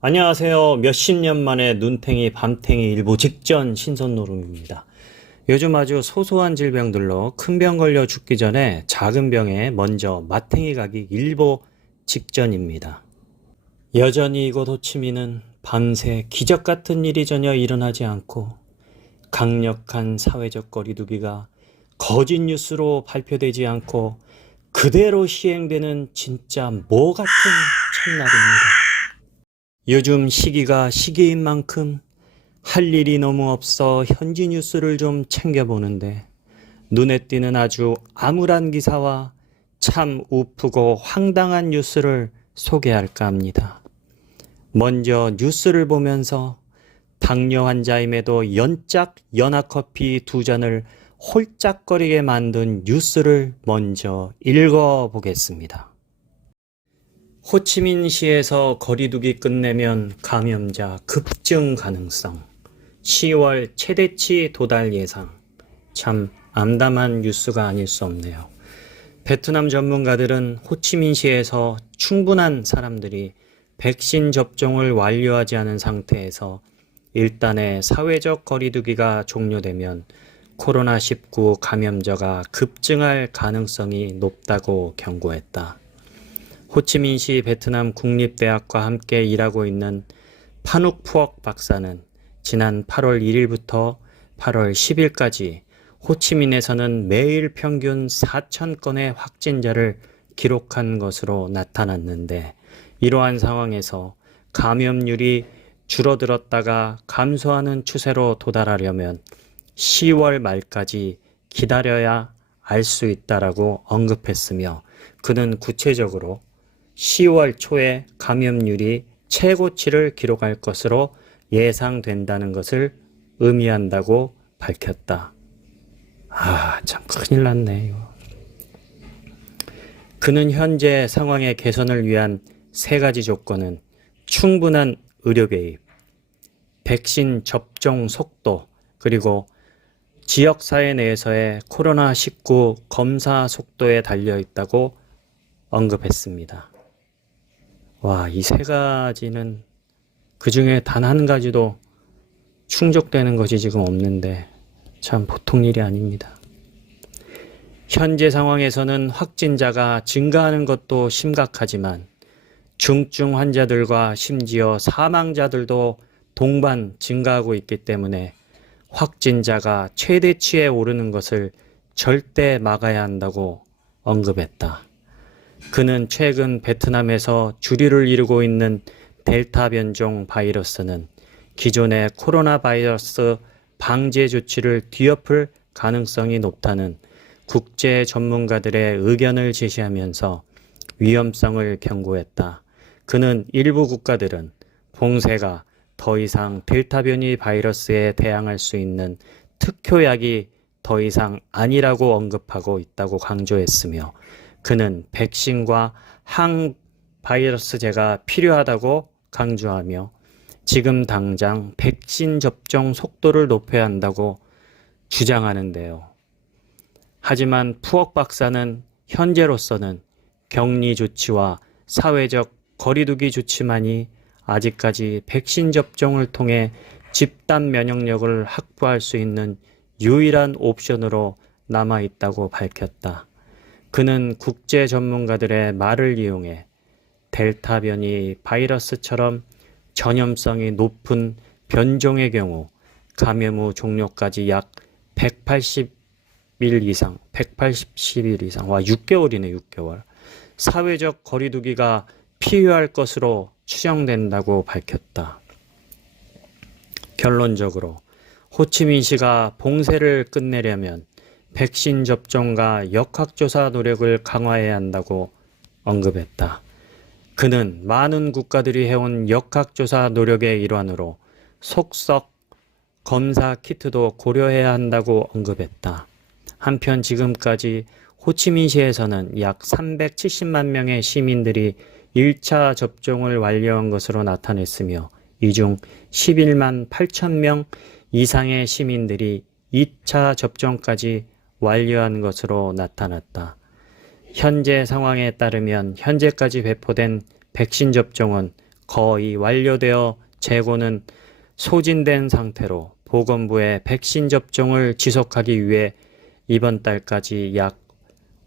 안녕하세요. 몇십 년 만에 눈탱이 밤탱이 일보 직전 신선노름입니다. 요즘 아주 소소한 질병들로 큰 병 걸려 죽기 전에 작은 병에 먼저 마탱이 가기 일보 직전입니다. 여전히 이곳 호치민은 밤새 기적 같은 일이 전혀 일어나지 않고 강력한 사회적 거리두기가 거짓 뉴스로 발표되지 않고 그대로 시행되는 진짜 뭐 같은 첫날입니다. 요즘 시기가 시기인 만큼 할 일이 너무 없어 현지 뉴스를 좀 챙겨보는데 눈에 띄는 아주 암울한 기사와 참 우프고 황당한 뉴스를 소개할까 합니다. 먼저 뉴스를 보면서 당뇨 환자임에도 연짝 연하커피 2잔을 홀짝거리게 만든 뉴스를 먼저 읽어보겠습니다. 호치민시에서 거리두기 끝내면 감염자 급증 가능성, 10월 최대치 도달 예상. 참 암담한 뉴스가 아닐 수 없네요. 베트남 전문가들은 호치민시에서 충분한 사람들이 백신 접종을 완료하지 않은 상태에서 일단의 사회적 거리두기가 종료되면 코로나19 감염자가 급증할 가능성이 높다고 경고했다. 호치민시 베트남 국립대학과 함께 일하고 있는 파눅 푸억 박사는 지난 8월 1일부터 8월 10일까지 호치민에서는 매일 평균 4,000건의 확진자를 기록한 것으로 나타났는데 이러한 상황에서 감염률이 줄어들었다가 감소하는 추세로 도달하려면 10월 말까지 기다려야 알 수 있다라고 언급했으며 그는 구체적으로 10월 초에 감염률이 최고치를 기록할 것으로 예상된다는 것을 의미한다고 밝혔다. 참 큰일 났네 이거. 그는 현재 상황의 개선을 위한 3가지 조건은 충분한 의료 개입, 백신 접종 속도, 그리고 지역사회 내에서의 코로나19 검사 속도에 달려있다고 언급했습니다. 이 3가지는 그 중에 단 한 가지도 충족되는 것이 지금 없는데 참 보통 일이 아닙니다. 현재 상황에서는 확진자가 증가하는 것도 심각하지만 중증 환자들과 심지어 사망자들도 동반 증가하고 있기 때문에 확진자가 최대치에 오르는 것을 절대 막아야 한다고 언급했다. 그는 최근 베트남에서 주류를 이루고 있는 델타 변종 바이러스는 기존의 코로나 바이러스 방제 조치를 뒤엎을 가능성이 높다는 국제 전문가들의 의견을 제시하면서 위험성을 경고했다. 그는 일부 국가들은 봉쇄가 더 이상 델타 변이 바이러스에 대항할 수 있는 특효약이 더 이상 아니라고 언급하고 있다고 강조했으며 그는 백신과 항바이러스제가 필요하다고 강조하며 지금 당장 백신 접종 속도를 높여야 한다고 주장하는데요. 하지만 푸억 박사는 현재로서는 격리 조치와 사회적 거리두기 조치만이 아직까지 백신 접종을 통해 집단 면역력을 확보할 수 있는 유일한 옵션으로 남아있다고 밝혔다. 그는 국제 전문가들의 말을 이용해 델타 변이 바이러스처럼 전염성이 높은 변종의 경우 감염 후 종료까지 약 180일 이상, 180일 이상, 6개월이네, 6개월. 사회적 거리두기가 필요할 것으로 추정된다고 밝혔다. 결론적으로 호치민시가 봉쇄를 끝내려면 백신 접종과 역학조사 노력을 강화해야 한다고 언급했다. 그는 많은 국가들이 해온 역학조사 노력의 일환으로 속속 검사 키트도 고려해야 한다고 언급했다. 한편 지금까지 호치민시에서는 약 370만 명의 시민들이 1차 접종을 완료한 것으로 나타냈으며 이 중 11만 8천 명 이상의 시민들이 2차 접종까지 완료한 것으로 나타났다. 현재 상황에 따르면 현재까지 배포된 백신 접종은 거의 완료되어 재고는 소진된 상태로 보건부에 백신 접종을 지속하기 위해 이번 달까지 약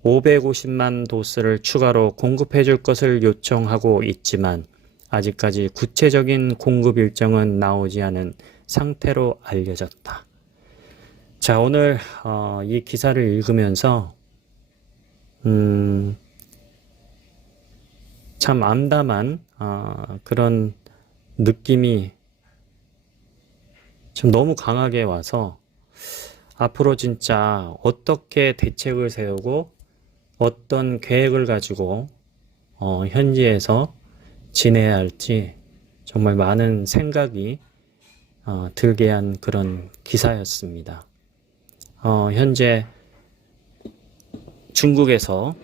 550만 도스를 추가로 공급해 줄 것을 요청하고 있지만 아직까지 구체적인 공급 일정은 나오지 않은 상태로 알려졌다. 자, 오늘 이 기사를 읽으면서 참 암담한 그런 느낌이 좀 너무 강하게 와서 앞으로 진짜 어떻게 대책을 세우고 어떤 계획을 가지고 현지에서 지내야 할지 정말 많은 생각이 들게 한 그런 기사였습니다. 현재 중국에서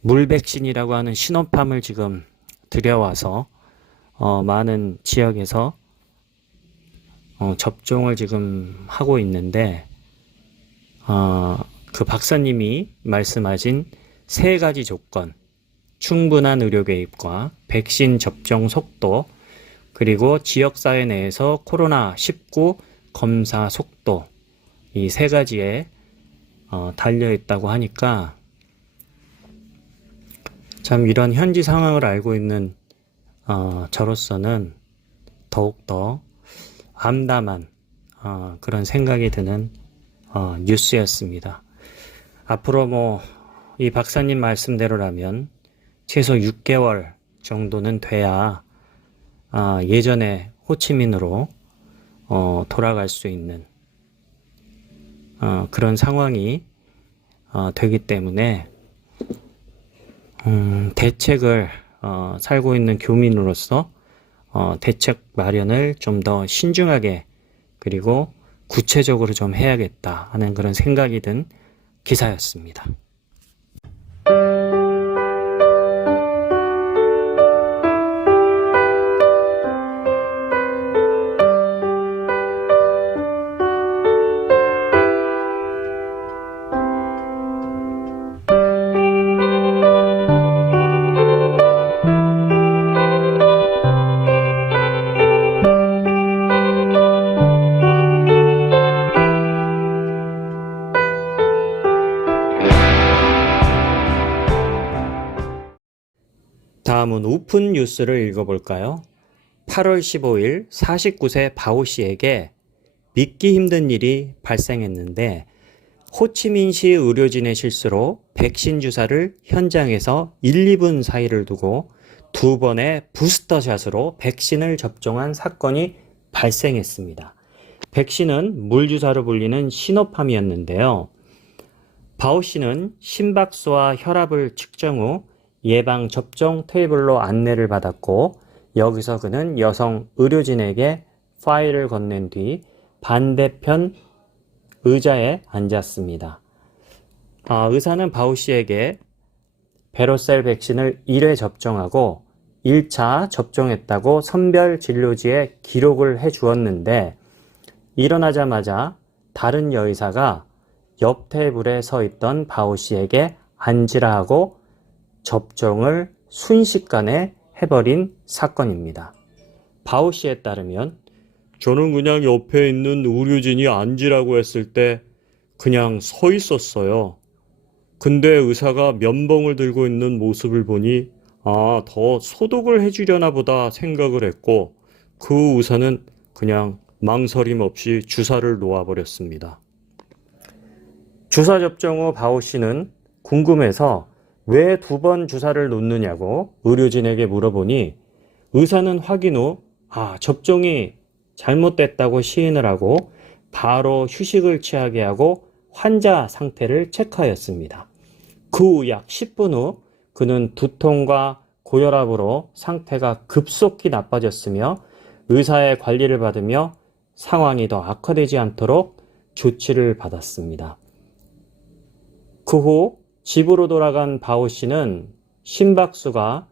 물백신이라고 하는 시노팜을 지금 들여와서 많은 지역에서 접종을 지금 하고 있는데 그 박사님이 말씀하신 세 가지 조건, 충분한 의료 개입과 백신 접종 속도, 그리고 지역사회 내에서 코로나19 검사 속도, 이 세 가지에 달려있다고 하니까 참 이런 현지 상황을 알고 있는 저로서는 더욱더 암담한 그런 생각이 드는 뉴스였습니다. 앞으로 이 박사님 말씀대로라면 최소 6개월 정도는 돼야 예전의 호치민으로 돌아갈 수 있는 그런 상황이 되기 때문에 대책을 살고 있는 교민으로서 대책 마련을 좀 더 신중하게 그리고 구체적으로 좀 해야겠다 하는 그런 생각이 든 기사였습니다. 다음은 오픈 뉴스를 읽어볼까요? 8월 15일 49세 바오 씨에게 믿기 힘든 일이 발생했는데 호치민시 의료진의 실수로 백신 주사를 현장에서 1, 2분 사이를 두고 2번의 부스터샷으로 백신을 접종한 사건이 발생했습니다. 백신은 물주사로 불리는 시노팜이었는데요. 바오 씨는 심박수와 혈압을 측정 후 예방 접종 테이블로 안내를 받았고 여기서 그는 여성 의료진에게 파일을 건넨 뒤 반대편 의자에 앉았습니다. 의사는 바오 씨에게 베로셀 백신을 1회 접종하고 1차 접종했다고 선별 진료지에 기록을 해 주었는데 일어나자마자 다른 여의사가 옆 테이블에 서 있던 바오 씨에게 앉으라 하고 접종을 순식간에 해버린 사건입니다. 바오 씨에 따르면 저는 그냥 옆에 있는 의료진이 앉으라고 했을 때 그냥 서 있었어요. 근데 의사가 면봉을 들고 있는 모습을 보니 더 소독을 해주려나 보다 생각을 했고 그 의사는 그냥 망설임 없이 주사를 놓아버렸습니다. 주사 접종 후 바오 씨는 궁금해서 왜 2번 주사를 놓느냐고 의료진에게 물어보니 의사는 확인 후 접종이 잘못됐다고 시인을 하고 바로 휴식을 취하게 하고 환자 상태를 체크하였습니다. 그 후 약 10분 후 그는 두통과 고혈압으로 상태가 급속히 나빠졌으며 의사의 관리를 받으며 상황이 더 악화되지 않도록 조치를 받았습니다. 그 후 집으로 돌아간 바오 씨는 심박수가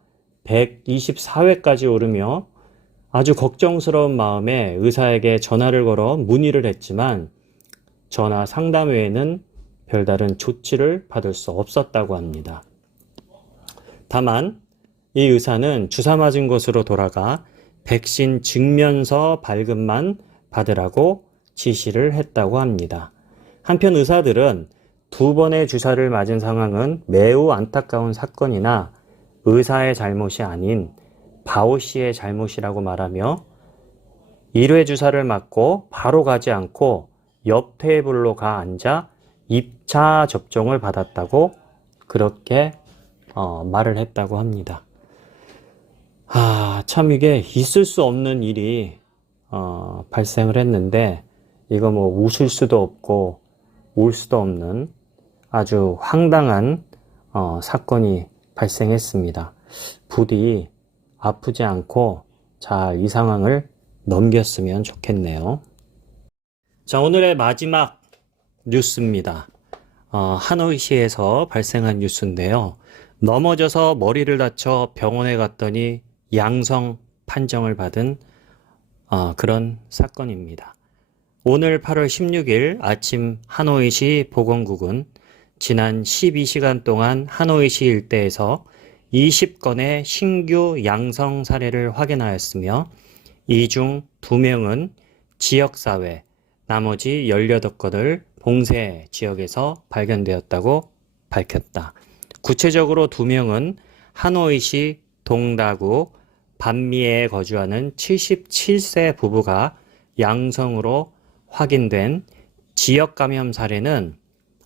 124회까지 오르며 아주 걱정스러운 마음에 의사에게 전화를 걸어 문의를 했지만 전화 상담 외에는 별다른 조치를 받을 수 없었다고 합니다. 다만 이 의사는 주사 맞은 곳으로 돌아가 백신 증명서 발급만 받으라고 지시를 했다고 합니다. 한편 의사들은 2번의 주사를 맞은 상황은 매우 안타까운 사건이나 의사의 잘못이 아닌 바오 씨의 잘못이라고 말하며 1회 주사를 맞고 바로 가지 않고 옆 테이블로 가 앉아 2차 접종을 받았다고 그렇게 말을 했다고 합니다. 참 이게 있을 수 없는 일이 발생을 했는데 이거 뭐 웃을 수도 없고 울 수도 없는 아주 황당한 사건이 발생했습니다. 부디 아프지 않고 잘 이 상황을 넘겼으면 좋겠네요. 자, 오늘의 마지막 뉴스입니다. 하노이시에서 발생한 뉴스인데요. 넘어져서 머리를 다쳐 병원에 갔더니 양성 판정을 받은 그런 사건입니다. 오늘 8월 16일 아침 하노이시 보건국은 지난 12시간 동안 하노이시 일대에서 20건의 신규 양성 사례를 확인하였으며 이 중 2명은 지역사회, 나머지 18건을 봉쇄 지역에서 발견되었다고 밝혔다. 구체적으로 2명은 하노이시 동다구 반미에 거주하는 77세 부부가 양성으로 확인된 지역 감염 사례는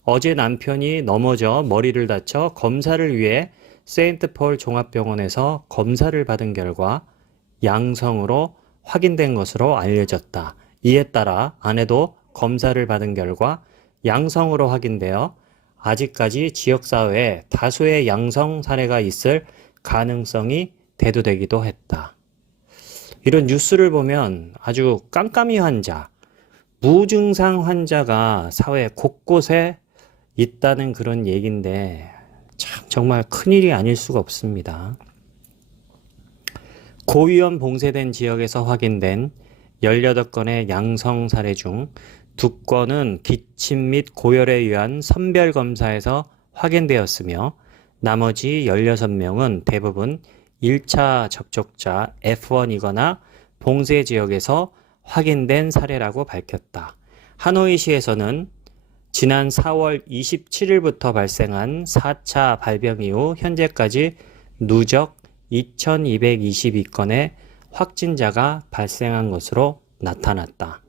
어제 남편이 넘어져 머리를 다쳐 검사를 위해 세인트폴 종합병원에서 검사를 받은 결과 양성으로 확인된 것으로 알려졌다. 이에 따라 아내도 검사를 받은 결과 양성으로 확인되어 아직까지 지역사회에 다수의 양성 사례가 있을 가능성이 대두되기도 했다. 이런 뉴스를 보면 아주 깜깜이 환자, 무증상 환자가 사회 곳곳에 있다는 그런 얘기인데 참 정말 큰일이 아닐 수가 없습니다. 고위험 봉쇄된 지역에서 확인된 18건의 양성 사례 중 2건은 기침 및 고열에 의한 선별검사에서 확인되었으며 나머지 16명은 대부분 1차 접촉자 F1이거나 봉쇄 지역에서 확인된 사례라고 밝혔다. 하노이시에서는 지난 4월 27일부터 발생한 4차 발병 이후 현재까지 누적 2222건의 확진자가 발생한 것으로 나타났다.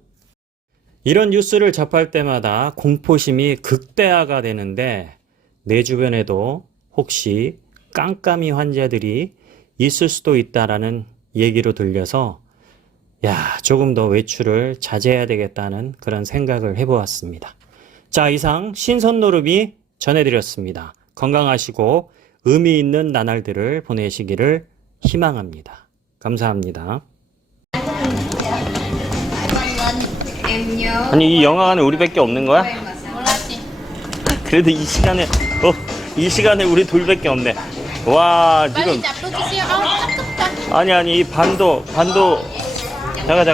이런 뉴스를 접할 때마다 공포심이 극대화가 되는데 내 주변에도 혹시 깜깜이 환자들이 있을 수도 있다라는 얘기로 들려서 조금 더 외출을 자제해야 되겠다는 그런 생각을 해보았습니다. 자, 이상 신선노름이 전해드렸습니다. 건강하시고 의미 있는 나날들을 보내시기를 희망합니다. 감사합니다. 아니 이 영화관에 우리밖에 없는 거야? 그래도 이 시간에 우리 둘밖에 없네. 와 지금 아니 이 반도 잠깐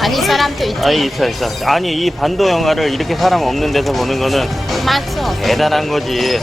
아니 사람도 있지. 아니 있어 아니 이 반도 영화를 이렇게 사람 없는 데서 보는 거는 맞죠. 대단한 거지.